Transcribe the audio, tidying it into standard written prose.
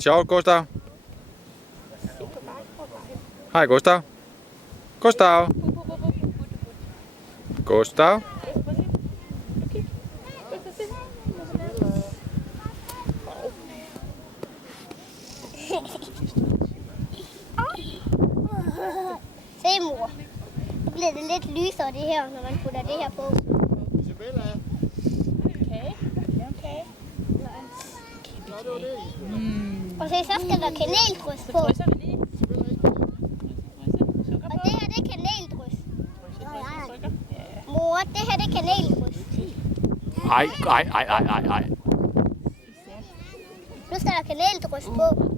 lidt sjovt, Gustav. Hej, Gustav. Gustav. Gustav. Se, mor. Nu bliver det lidt lysere det her, når man putter det her på. Okay. Og se, så skal der kaneldrys på. Og det her, det er kaneldrys. Mor, det her, det er kaneldrys. Ej. Nu skal der kaneldrys på.